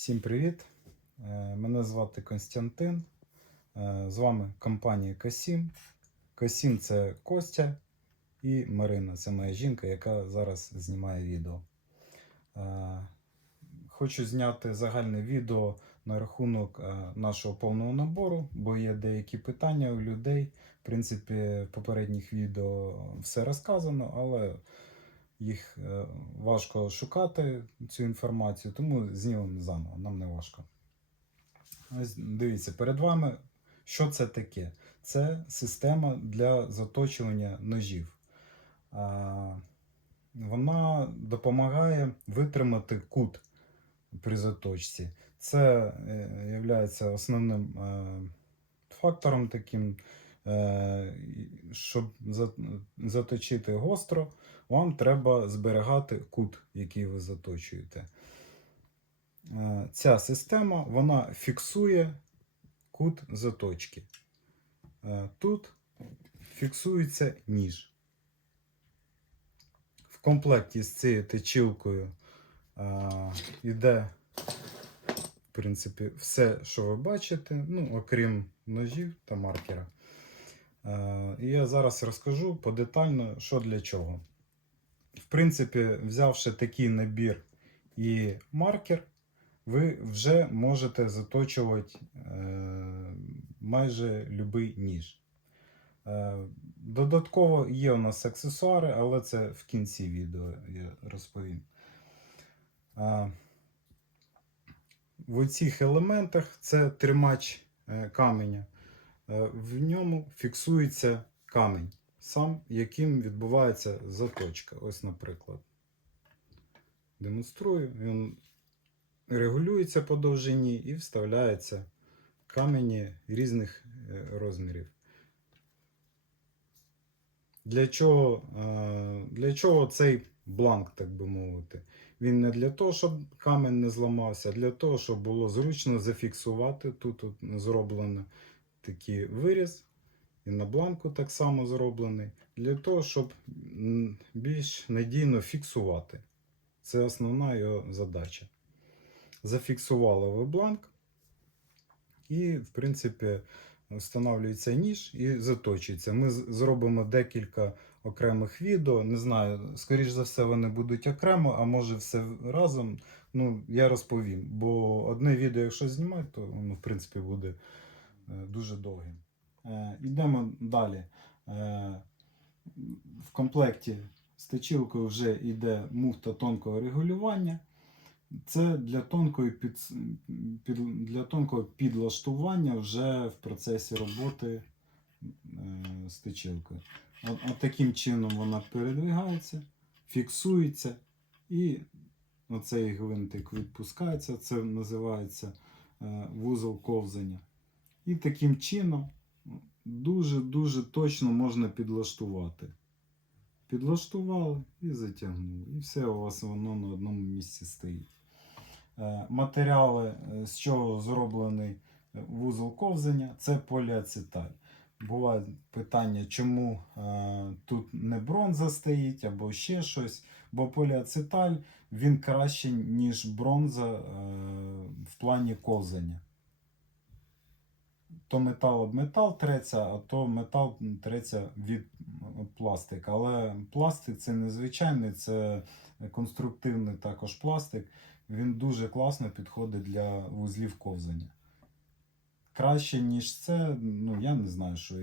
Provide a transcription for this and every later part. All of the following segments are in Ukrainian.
Всім привіт! Е, Мене звати Константин. Е, З вами компанія Касім. Касім це Костя і Марина. Це моя жінка, яка зараз знімає відео. Е, Хочу зняти загальне відео на рахунок нашого повного набору, бо є деякі питання у людей. В принципі, в попередніх відео все розказано, але їх е, важко шукати цю інформацію, тому знімемо заново, нам не важко. Дивіться, перед вами, що це таке? Це система для заточування ножів. Вона допомагає витримати кут при заточці. Це є основним е, фактором таким, е, щоб заточити гостро, вам треба зберігати кут, який ви заточуєте. Е, Ця система вона фіксує кут заточки. Е, Тут фіксується ніж. В комплекті з цією точилкою е, йде, в принципі, все, що ви бачите, ну, окрім ножів та маркера. Е, І я зараз розкажу подетально, що для чого. В принципі, взявши такий набір і маркер, ви вже можете заточувати е, майже будь-який ніж. Е, додатково є у нас аксесуари, але це в кінці відео я розповім. В цих елементах це тримач каменя. Е, в ньому фіксується камінь, сам яким відбувається заточка. Ось, наприклад. Демонструю. Він регулюється по довжині і вставляється камені різних е, розмірів. Для чого, е, для чого цей бланк, так би мовити? Він не для того, щоб камінь не зламався, а для того, щоб було зручно зафіксувати. Тут от зроблено такий виріз, і на бланку так само зроблений. Для того, щоб більш надійно фіксувати. Це основна його задача. Зафіксували ви бланк, і, в принципі, встановлюється ніж і заточується. Ми зробимо декілька окремих відео. Не знаю, скоріш за все, вони будуть окремо, а може все разом. Ну, я розповім. Бо одне відео, якщо знімати, то воно, в принципі, буде дуже довгим. Е, Йдемо далі. Е, В комплекті з точилкою вже йде муфта тонкого регулювання. Це для тонкої під, під, для тонкого підлаштування вже в процесі роботи е, з точилкою. От, от таким чином вона передвигається, фіксується і оцей гвинтик відпускається. Це називається е, вузол ковзання. І таким чином дуже-дуже точно можна підлаштувати. Підлаштували і затягнули. І все у вас воно на одному місці стоїть. Е, Матеріали, е, з чого зроблений е, вузол ковзання, це поліацеталь. Буває питання, чому е, тут не бронза стоїть або ще щось. Бо поліацеталь він краще, ніж бронза е, в плані ковзання. То метал об метал треться, а то метал треться від м, пластика. Але пластик це незвичайний, це конструктивний також пластик. Він дуже класно підходить для вузлів ковзання. Краще, ніж це, ну я не знаю, що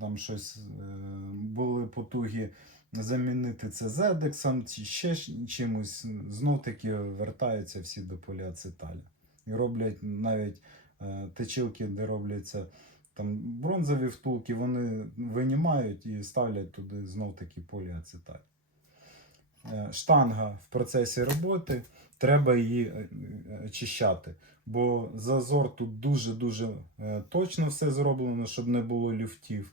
там щось е, були потуги замінити це зедексом чи ще чимось. Знов таки вертаються всі до поліацеталя. І роблять навіть е, точилки, де робляться там бронзові втулки, вони винімають і ставлять туди знов таки поліацеталь. Е, Штанга в процесі роботи, треба її е, очищати. Бо зазор тут дуже-дуже точно все зроблено, щоб не було люфтів.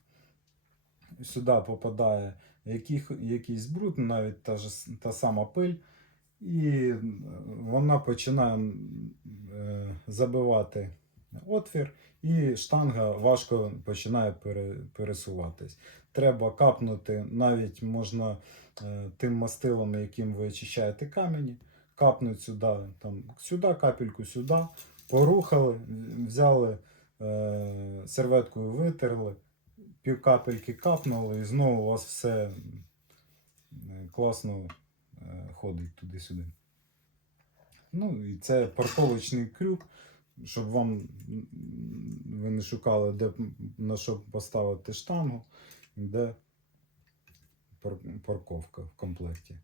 Сюди попадає яких, якийсь бруд, навіть та, ж, та сама пиль, і вона починає забивати отвір, і штанга важко починає пересуватись. Треба капнути, навіть можна е, тим мастилом, яким ви очищаєте камені, капнуть сюди, там, сюди капельку, сюди, порухали, взяли е, серветкою витерли, пів капельки капнули, і знову у вас все класно е, ходить туди-сюди. Ну, і це парковочний крюк, щоб вам ви не шукали, де на що поставити штангу, де парковка в комплекті.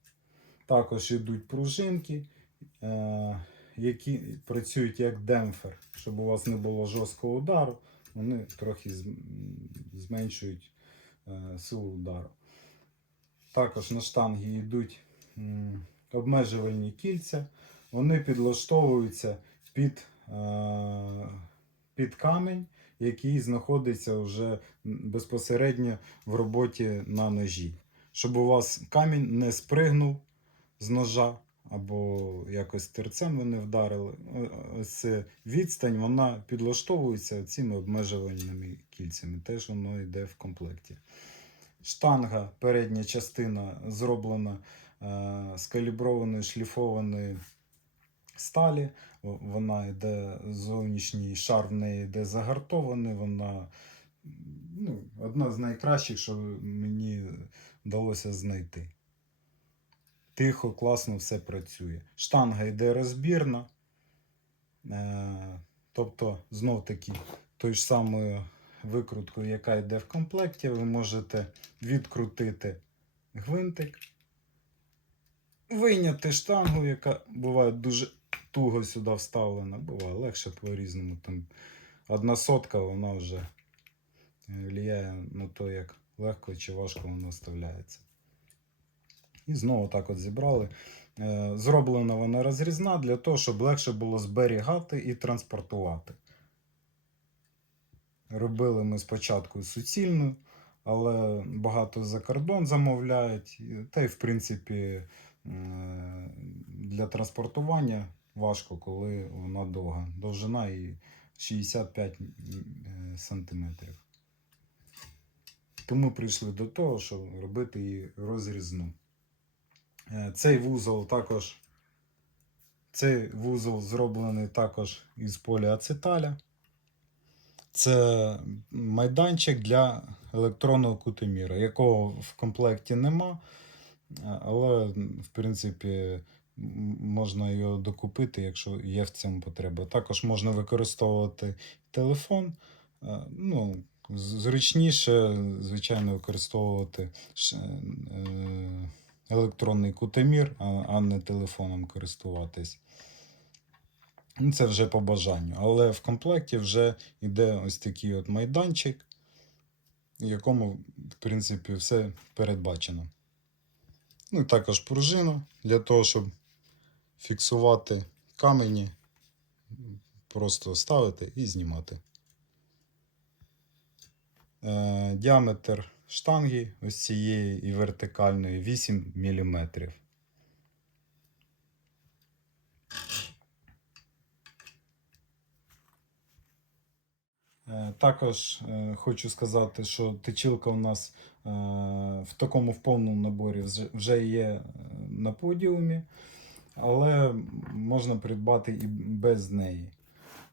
Також йдуть пружинки, е, які працюють як демпфер, щоб у вас не було жорсткого удару. Вони трохи зменшують е, силу удару. Також на штанги йдуть обмежувальні кільця. Вони підлаштовуються під, під камінь, який знаходиться вже безпосередньо в роботі на ножі. Щоб у вас камінь не спригнув з ножа або якось терцем ви не вдарили. Ось це відстань вона підлаштовується цими обмежувальними кільцями. Теж воно йде в комплекті. Штанга, передня частина зроблена е, з каліброваної шліфованої сталі. Вона йде зовнішній шар в неї йде загартований. Вона ну, одна з найкращих, що мені вдалося знайти. Тихо, класно все працює. Штанга йде розбірна. Е, тобто, знов таки, той ж самою викруткою, яка йде в комплекті, ви можете відкрутити гвинтик, вийняти штангу, яка буває дуже туго сюди вставлена. Буває легше по-різному. Там одна сотка, вона вже е, впливає на те, як легко чи важко вона вставляється. І знову так от зібрали. Е, Зроблена вона розрізна для того, щоб легше було зберігати і транспортувати. Робили ми спочатку суцільну, але багато за кордон замовляють. Та й, в принципі, для транспортування важко, коли вона довга. Довжина і 65 е, сантиметрів. Тому прийшли до того, щоб робити її розрізну. Е, Цей вузол також. Цей вузол зроблений також із поліацеталя. Це майданчик для електронного кутоміра, якого в комплекті нема, але, в принципі, можна його докупити, якщо є в цьому потреба. Також можна використовувати телефон. Ну, зручніше, звичайно, використовувати е, електронний кутомір, а, а не телефоном користуватись. Ну, це вже по бажанню. Але в комплекті вже йде ось такий от майданчик, в якому, в принципі, все передбачено. Ну і також пружину для того, щоб фіксувати камені, просто ставити і знімати. Е, діаметр штанги ось цієї і вертикальної 8 мм. Також е, хочу сказати, що точилка у нас е, в такому в повному наборі вже- є е, на подіумі, але можна придбати і без неї.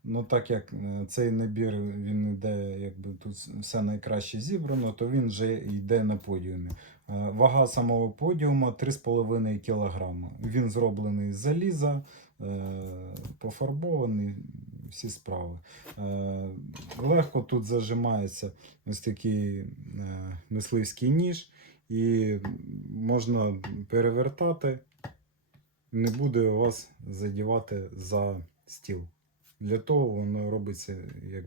Ну, так як е, цей набір він йде, якби тут все найкраще зібрано, то він вже йде на подіумі. Е, Вага самого подіума 3,5 кг. Він зроблений з заліза, е, пофарбований, всі справи. Е, Легко тут зажимається ось такий е, мисливський ніж, і можна перевертати, не буде вас задівати за стіл. Для того воно робиться, як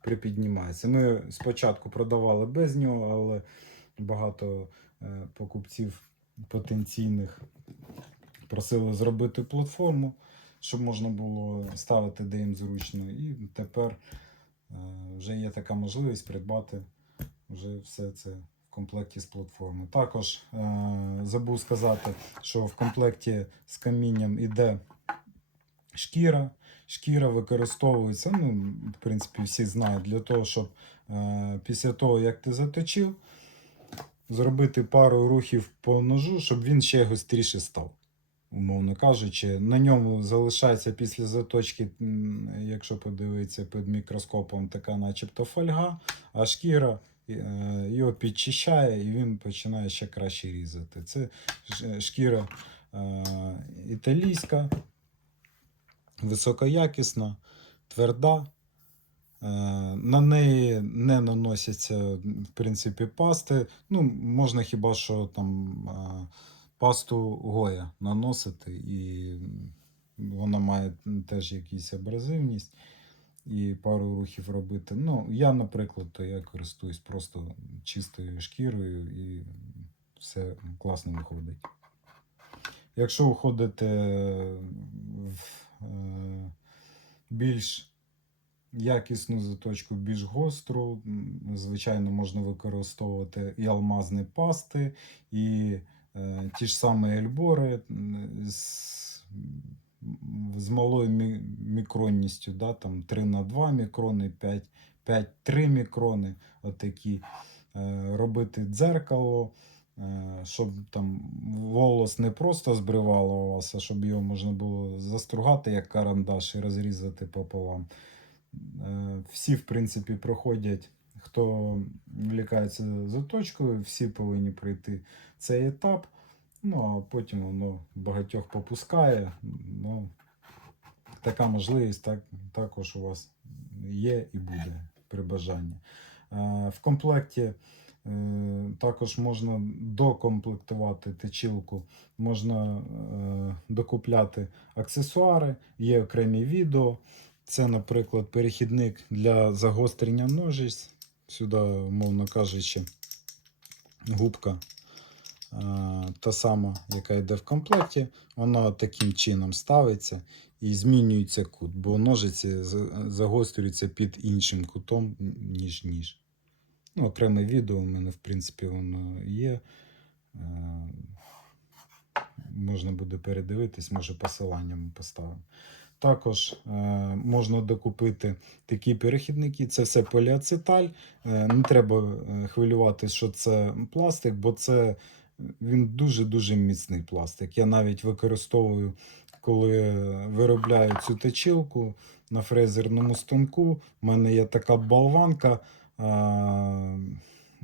припіднімається. Ми спочатку продавали без нього, але багато е, покупців потенційних просили зробити платформу, щоб можна було ставити де їм зручно. І тепер е, вже є така можливість придбати вже все це в комплекті з платформи. Також е, забув сказати, що в комплекті з камінням іде шкіра. Шкіра використовується, ну, в принципі, всі знають, для того, щоб е, після того, як ти заточив, зробити пару рухів по ножу, щоб він ще гостріше став. Умовно кажучи. На ньому залишається після заточки, якщо подивитися під мікроскопом, така начебто фольга, а шкіра е, його підчищає і він починає ще краще різати. Це шкіра е, італійська, високоякісна, тверда. Е, На неї не наносяться, в принципі, пасти. Ну, можна хіба що там е, пасту Гоя наносити, і вона має теж якусь абразивність і пару рухів робити. Ну, я, наприклад, то я користуюсь просто чистою шкірою і все класно виходить. Якщо уходите в е, більш якісну заточку, більш гостру, звичайно, можна використовувати і алмазні пасти, і ті ж самі ельбори з, з малою мікронністю, да, там 3 на 2 мікрони, 5, 5-3 мікрони, отакі. Е, робити дзеркало, е, щоб там волос не просто збривало у вас, а щоб його можна було застругати як карандаш і розрізати пополам. Е, Всі, в принципі, проходять, хто влікається заточкою, всі повинні пройти цей етап. Ну, а потім воно багатьох попускає. Ну, така можливість так, також у вас є і буде при бажанні. Е, В комплекті е, також можна докомплектувати течілку, можна е, докупляти аксесуари, є окремі відео. Це, наприклад, перехідник для загострення ножиць. Сюди, умовно кажучи, губка та сама, яка йде в комплекті, вона таким чином ставиться і змінюється кут, бо ножиці загострюються під іншим кутом, ніж ніж. Ну, окреме відео у мене, в принципі, воно є. Е, Можна буде передивитись, може посилання ми поставимо. Також е, можна докупити такі перехідники. Це все поліацеталь. Е, не треба е, хвилюватися, що це пластик, бо це він дуже-дуже міцний пластик. Я навіть використовую, коли виробляю цю точилку на фрезерному станку. У мене є така болванка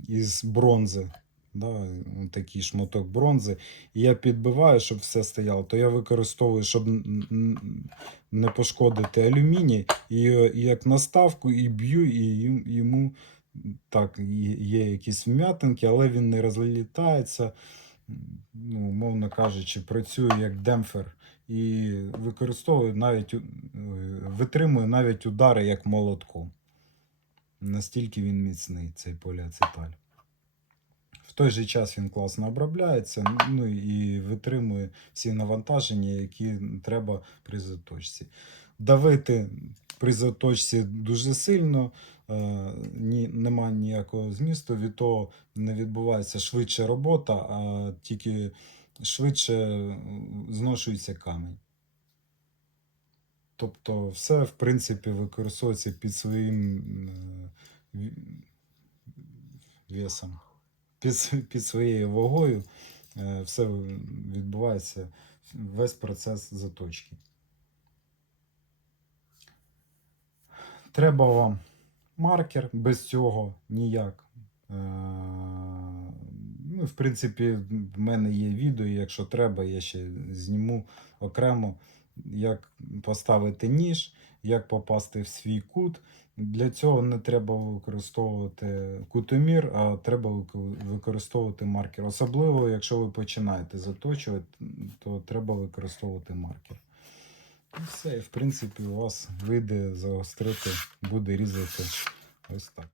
із бронзи. Да, такий шматок бронзи. І я підбиваю, щоб все стояло. То я використовую, щоб не пошкодити алюміній, і, і як наставку, і б'ю, і йому так, є- якісь вм'ятинки, але він не розлітається. Ну, мовно кажучи, працює як демпфер і використовую навіть е, навіть удари як молотком. Настільки він міцний, цей поліацеталь. Той же час він класно обробляється, ну і витримує всі навантаження, які треба при заточці. Давити при заточці дуже сильно, е, ні, нема ніякого змісту, від того не відбувається швидше робота, а тільки швидше е, зношується камінь. Тобто все, в принципі, використовується під своїм е, весом, під, під своєю вагою. Е, Все відбувається, весь процес заточки. Треба вам маркер, без цього ніяк. Е, Ну, в принципі, в мене є відео, якщо треба, я ще зніму окремо, як поставити ніж, як попасти в свій кут. Для цього не треба використовувати кутомір, а треба використовувати маркер. Особливо, якщо ви починаєте заточувати, то треба використовувати маркер. І все, і в принципі, у вас вийде загострити, буде різати ось так.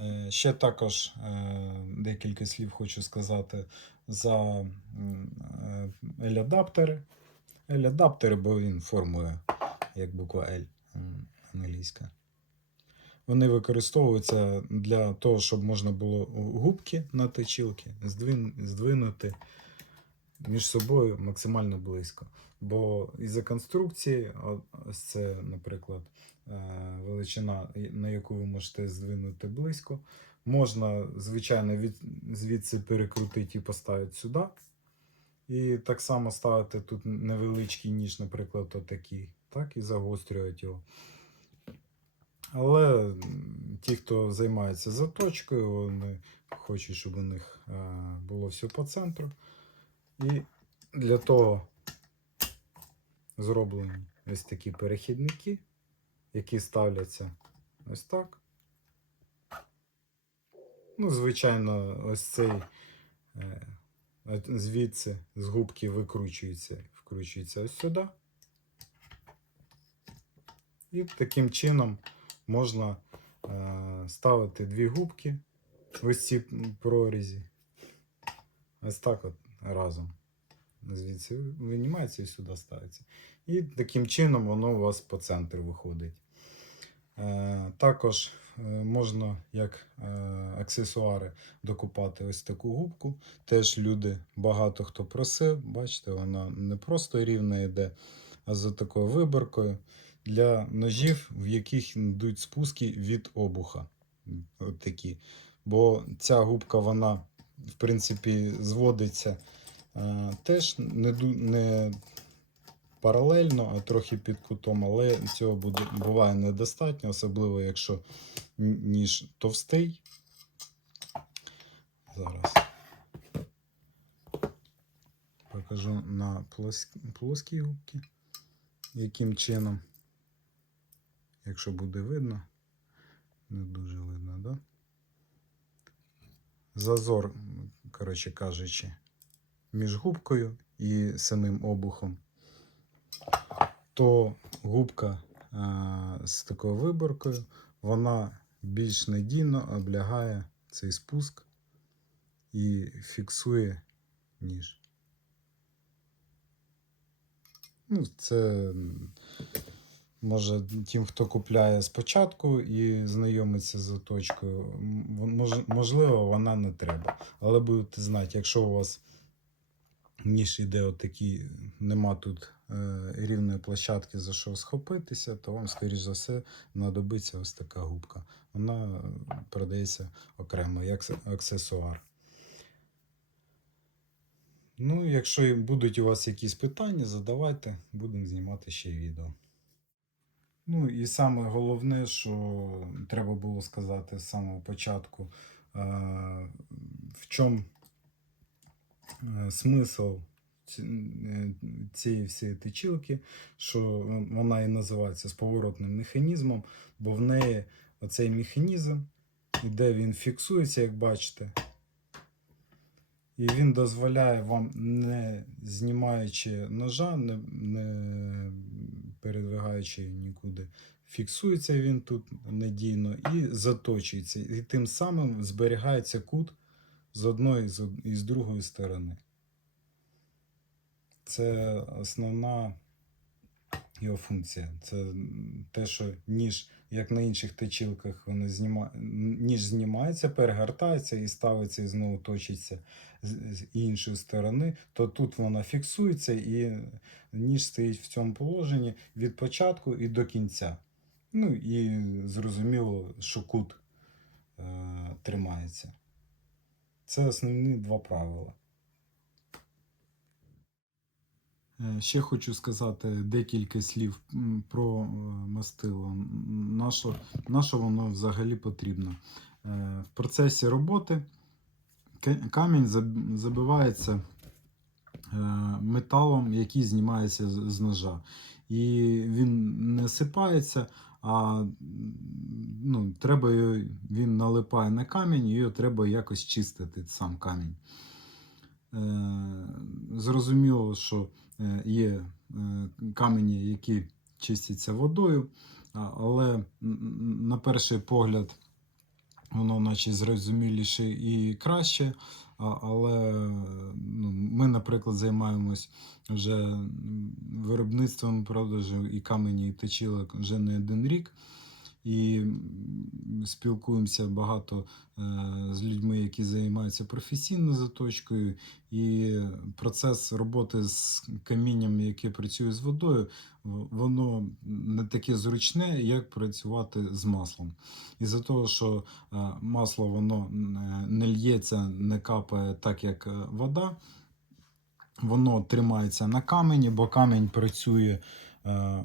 Е, Ще також е, декілька слів хочу сказати за м, е, L-адаптери. L-адаптери, бо він формує як буква L англійська. Вони використовуються для того, щоб можна було губки на здвин- здвинути між собою максимально близько. Бо із-за конструкції, ось це, наприклад, е, величина, на яку ви можете здвинути близько, можна, звичайно, від, звідси перекрутити і поставити сюди. І так само ставити тут невеличкий ніж, наприклад, отакий, так, і загострювати його. Але ті, хто займається заточкою, вони хочуть, щоб у них е, було все по центру. І для того зроблені ось такі перехідники, які ставляться ось так. Ну, звичайно, ось цей е, звідси з губки викручується, вкручується ось сюди. І таким чином можна е, ставити дві губки в ось ці прорізі. Ось так от разом. Звідси винімається і сюди ставиться. І таким чином воно у вас по центру виходить. Е, також е, можна як аксесуари докупати ось таку губку. Теж люди багато хто просив. Бачите, вона не просто рівна йде, а за такою виборкою для ножів, в яких йдуть спуски від обуха. От такі. Бо ця губка, вона, в принципі, зводиться е, теж не, не паралельно, а трохи під кутом, але цього буде, буває недостатньо, особливо якщо ніж товстий. Зараз покажу на плоск- плоскій губці, яким чином, якщо буде видно, не дуже видно, да? Зазор, коротше кажучи, між губкою і самим обухом то губка а, з такою виборкою, вона більш надійно облягає цей спуск і фіксує ніж. Ну, це може тим, хто купляє спочатку і знайомиться з заточкою, мож- можливо, вона не треба. Але будете знати, якщо у вас ніж іде отакий, нема тут е, рівної площадки за що схопитися, то вам, скоріш за все, знадобиться ось така губка. Вона е, продається окремо, як аксесуар. Ну, якщо будуть у вас якісь питання, задавайте, будемо знімати ще відео. Ну і саме головне, що треба було сказати з самого початку, е, в чому е, смисл е, цієї всієї течілки, що вона і називається з поворотним механізмом, бо в неї оцей механізм, де він фіксується, як бачите. І він дозволяє вам, не знімаючи ножа, не, не передвигаючи нікуди, фіксується він тут надійно і заточується. І тим самим зберігається кут з одної і з другої сторони. Це основна його функція. Це те, що ніж, як на інших точилках, вони зніма... ніж знімається, перегортається і ставиться і знову точиться з іншої сторони, то тут вона фіксується і ніж стоїть в цьому положенні від початку і до кінця. Ну і зрозуміло, що кут е, тримається. Це основні два правила. Е, Ще хочу сказати декілька слів про е, мастило. М, На що, на що воно взагалі потрібно? Е, В процесі роботи камінь забивається е, металом, який знімається з ножа. І він не сипається, а ну, треба його, він налипає на камінь, і його треба якось чистити сам камінь. Е, Зрозуміло, що е, є е, камені, які чистяться водою, але на перший погляд воно наче зрозуміліше і краще. Але ну, ми, наприклад, займаємось вже виробництвом продажу і камені, і точилок вже не один рік. І спілкуємося багато е, з людьми, які займаються професійно заточкою. І процес роботи з камінням, яке працює з водою, воно не таке зручне, як працювати з маслом. Із-за того, що е, масло воно е, не лється, не капає так, як вода. воно тримається на камені, бо камінь працює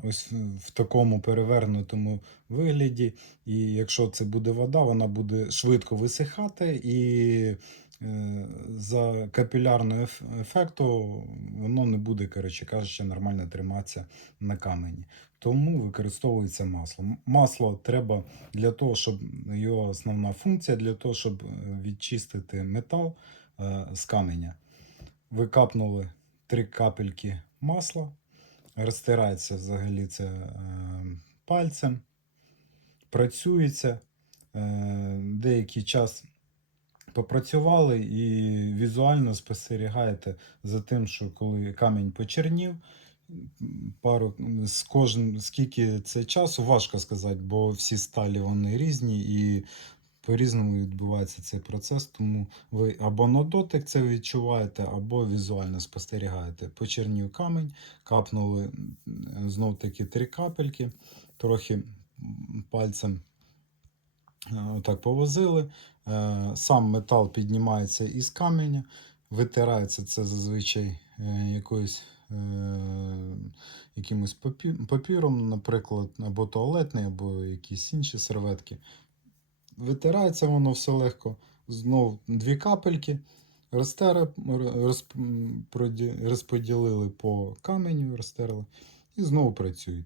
ось в- такому перевернутому вигляді. І якщо це буде вода, вона буде швидко висихати і е, за капілярного еф- ефекту воно не буде, коротше кажучи, нормально триматися на камені. Тому використовується масло. Масло треба для того, щоб його основна функція для того, щоб е, відчистити метал е, з каменя. Ви капнули три капельки масла, розтирається взагалі це е, пальцем, працюється. Е, деякий час попрацювали і візуально спостерігаєте за тим, що коли камінь почернів, пару з кожним скільки це часу, важко сказати, бо всі сталі вони різні і по-різному відбувається цей процес, тому ви або на дотик це відчуваєте, або візуально спостерігаєте. Почернів камінь, капнули знов таки три капельки, трохи пальцем е, отак повозили. Е, Сам метал піднімається із каменя, витирається це зазвичай е, якоюсь. е, Якимось папіром, наприклад, або туалетний, або якісь інші серветки. Витирається воно все легко. Знов дві капельки, розтер, розп- розподілили по каменю, розтерли і знову працюєте.